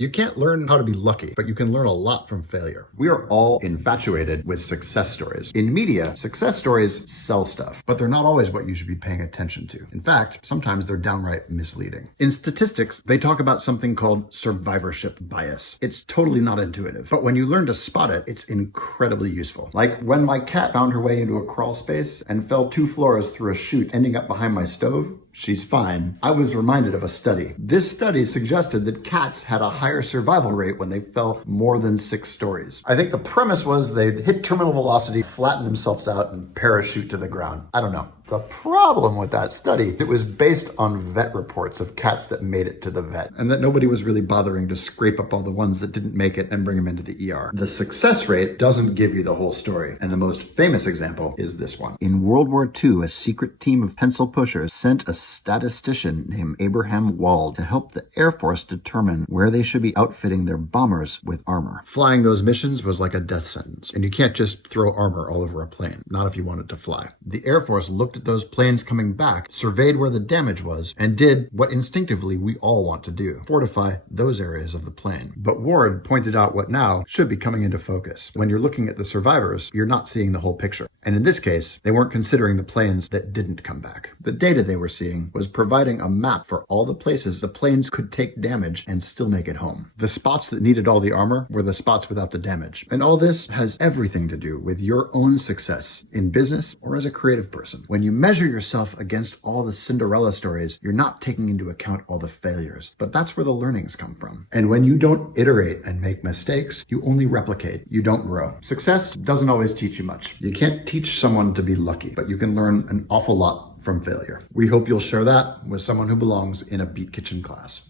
You can't learn how to be lucky, but you can learn a lot from failure. We are all infatuated with success stories. In media, success stories sell stuff, but they're not always what you should be paying attention to. In fact, sometimes they're downright misleading. In statistics, they talk about something called survivorship bias. It's totally not intuitive, but when you learn to spot it, it's incredibly useful. Like when my cat found her way into a crawl space and fell 2 floors through a chute ending up behind my stove. She's fine. I was reminded of a study. This study suggested that cats had a higher survival rate when they fell more than 6 stories. I think the premise was they'd hit terminal velocity, flatten themselves out, and parachute to the ground. I don't know. The problem with that study, it was based on vet reports of cats that made it to the vet, and that nobody was really bothering to scrape up all the ones that didn't make it and bring them into the ER. The success rate doesn't give you the whole story, and the most famous example is this one. In World War II, a secret team of pencil pushers sent a statistician named Abraham Wald to help the Air Force determine where they should be outfitting their bombers with armor. Flying those missions was like a death sentence, and you can't just throw armor all over a plane, not if you want it to fly. The Air Force looked at those planes coming back, surveyed where the damage was, and did what instinctively we all want to do: fortify those areas of the plane. But Ward pointed out what now should be coming into focus. When you're looking at the survivors, you're not seeing the whole picture. And in this case, they weren't considering the planes that didn't come back. The data they were seeing was providing a map for all the places the planes could take damage and still make it home. The spots that needed all the armor were the spots without the damage. And all this has everything to do with your own success in business or as a creative person. When you measure yourself against all the Cinderella stories, you're not taking into account all the failures. But that's where the learnings come from. And when you don't iterate and make mistakes, you only replicate. You don't grow. Success doesn't always teach you much. You can't teach someone to be lucky, but you can learn an awful lot from failure. We hope you'll share that with someone who belongs in a Beat Kitchen class.